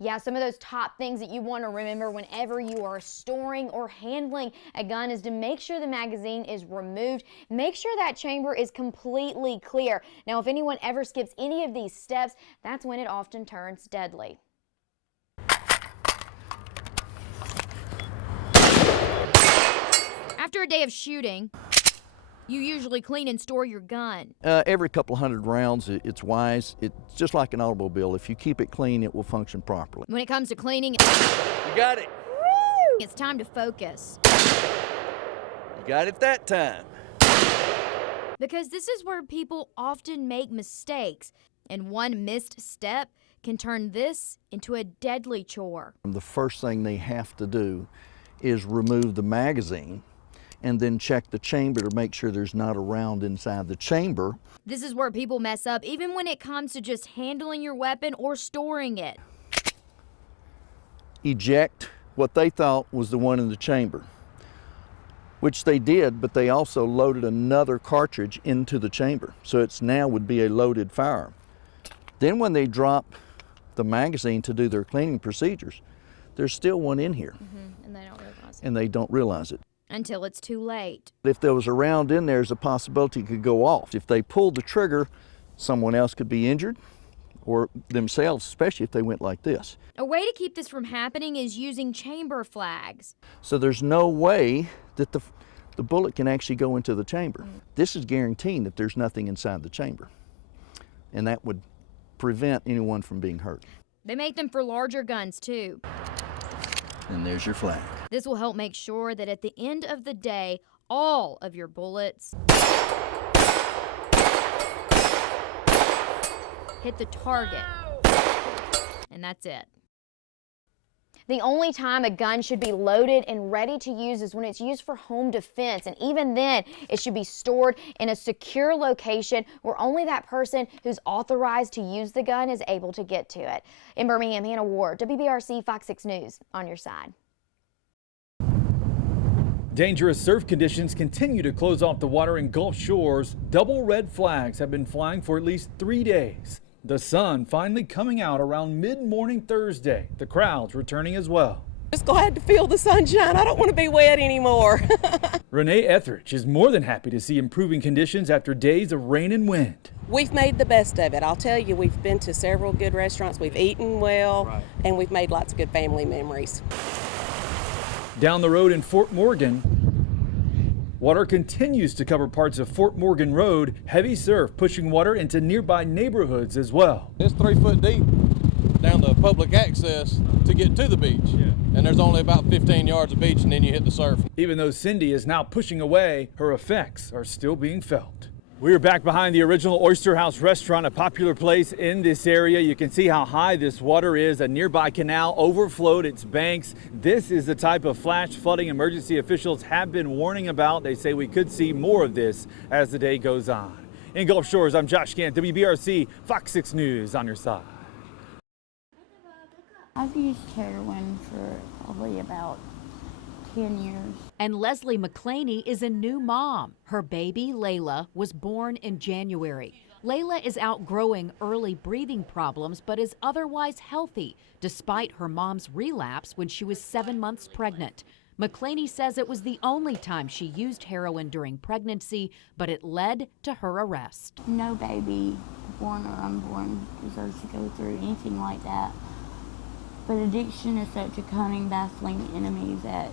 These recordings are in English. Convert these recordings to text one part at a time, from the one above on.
Yeah, some of those top things that you want to remember whenever you are storing or handling a gun is to make sure the magazine is removed. Make sure that chamber is completely clear. Now, if anyone ever skips any of these steps, that's when it often turns deadly. After a day of shooting, you usually clean and store your gun. Every couple of hundred rounds, it's wise. It's just like an automobile. If you keep it clean, it will function properly. When it comes to cleaning, You got it. it's time to focus. You got it that time. Because this is where people often make mistakes, and one missed step can turn this into a deadly chore. The first thing they have to do is remove the magazine and then check the chamber to make sure there's not a round inside the chamber. This is where people mess up, even when it comes to just handling your weapon or storing it. Eject what they thought was the one in the chamber, which they did, but they also loaded another cartridge into the chamber, so it's now would be a loaded firearm. Then when they drop the magazine to do their cleaning procedures, there's still one in here. And they don't realize it. And they don't realize it. Until it's too late. If there was a round in there, there's a possibility it could go off. If they pulled the trigger, someone else could be injured, or themselves, especially if they went like this. A way to keep this from happening is using chamber flags. So there's no way that the bullet can actually go into the chamber. This is guaranteeing that there's nothing inside the chamber, and that would prevent anyone from being hurt. They make them for larger guns too. And there's your flag. This will help make sure that at the end of the day, all of your bullets hit the target. And that's it. The only time a gun should be loaded and ready to use is when it's used for home defense. And even then, it should be stored in a secure location where only that person who's authorized to use the gun is able to get to it. In Birmingham, Hannah Ward, WBRC Fox 6 News, on your side. Dangerous surf conditions continue to close off the water in Gulf Shores. Double red flags have been flying for at least 3 days. The sun finally coming out around mid-morning Thursday. The crowds returning as well. Just glad to feel the sunshine. I don't want to be wet anymore. Renee Etheridge is more than happy to see improving conditions after days of rain and wind. We've made the best of it. I'll tell you, we've been to several good restaurants. We've eaten well, and we've made lots of good family memories. Down the road in Fort Morgan, water continues to cover parts of Fort Morgan Road. Heavy surf pushing water into nearby neighborhoods as well. It's 3 foot deep down the public access to get to the beach. And there's only about 15 yards of beach and then you hit the surf. Even though Cindy is now pushing away, her effects are still being felt. We're back behind the original Oyster House restaurant, a popular place in this area. You can see how high this water is. A nearby canal overflowed its banks. This is the type of flash flooding emergency officials have been warning about. They say we could see more of this as the day goes on. In Gulf Shores, I'm Josh Gant, WBRC Fox 6 News, on your side. I've used heroin for probably about 10 years. And Leslie McClaney is a new mom. Her baby, Layla, was born in January. Layla is outgrowing early breathing problems, but is otherwise healthy, despite her mom's relapse when she was 7 months pregnant. McClaney says it was the only time she used heroin during pregnancy, but it led to her arrest. No baby, born or unborn, deserves to go through anything like that. But addiction is such a cunning, baffling enemy that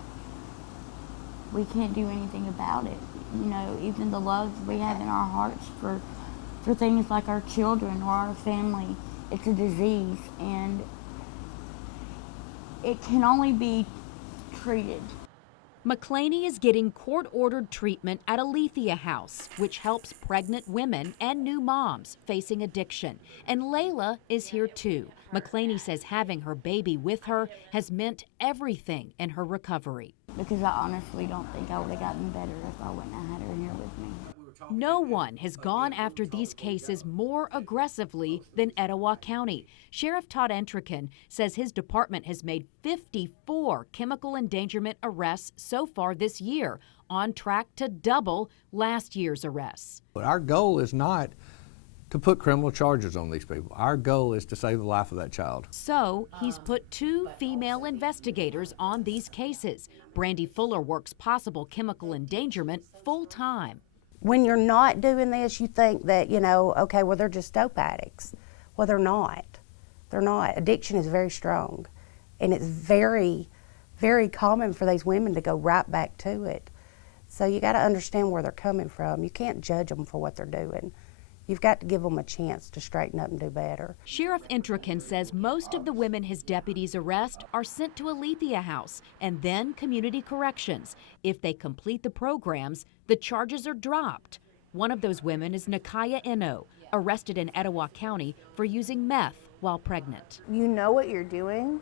we can't do anything about it. You know, even the love we have in our hearts for things like our children or our family, it's a disease, and it can only be treated. McClaney is getting court-ordered treatment at Alethea House, which helps pregnant women and new moms facing addiction. And Layla is here too. McClaney says having her baby with her has meant everything in her recovery. Because I honestly don't think I would have gotten better if I wouldn't have had her here with me. No one has gone after these cases more aggressively than Etowah County. Sheriff Todd Entrican says his department has made 54 chemical endangerment arrests so far this year, on track to double last year's arrests. But our goal is not to put criminal charges on these people. Our goal is to save the life of that child. So he's put 2 female investigators on these cases. Brandy Fuller works possible chemical endangerment full time. When you're not doing this, you think that, you know, okay, well, they're just dope addicts. Well, they're not. They're not. Addiction is very strong, and it's very, very common for these women to go right back to it. So you got to understand where they're coming from. You can't judge them for what they're doing. You've got to give them a chance to straighten up and do better. Sheriff Intrakin says most of the women his deputies arrest are sent to Alethea House and then community corrections. If they complete the programs, the charges are dropped. One of those women is Nakaya Eno, arrested in Etowah County for using meth while pregnant. You know what you're doing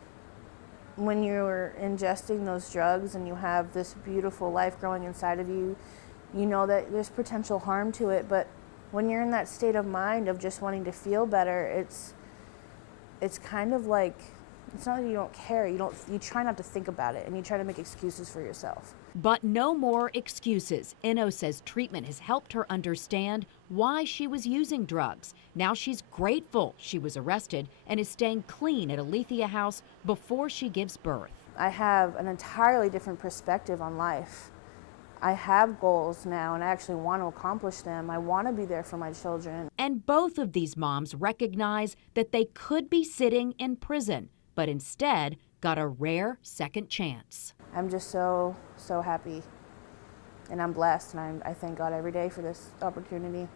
when you're ingesting those drugs and you have this beautiful life growing inside of you. You know that there's potential harm to it, but when you're in that state of mind of just wanting to feel better, it's kind of like, it's not that you don't care, you try not to think about it and you try to make excuses for yourself. But no more excuses. Eno says treatment has helped her understand why she was using drugs. Now she's grateful she was arrested and is staying clean at Alethea House before she gives birth. I have an entirely different perspective on life. I have goals now and I actually want to accomplish them. I want to be there for my children. And both of these moms recognize that they could be sitting in prison, but instead got a rare second chance. I'm just so happy, and I'm blessed, and I thank God every day for this opportunity.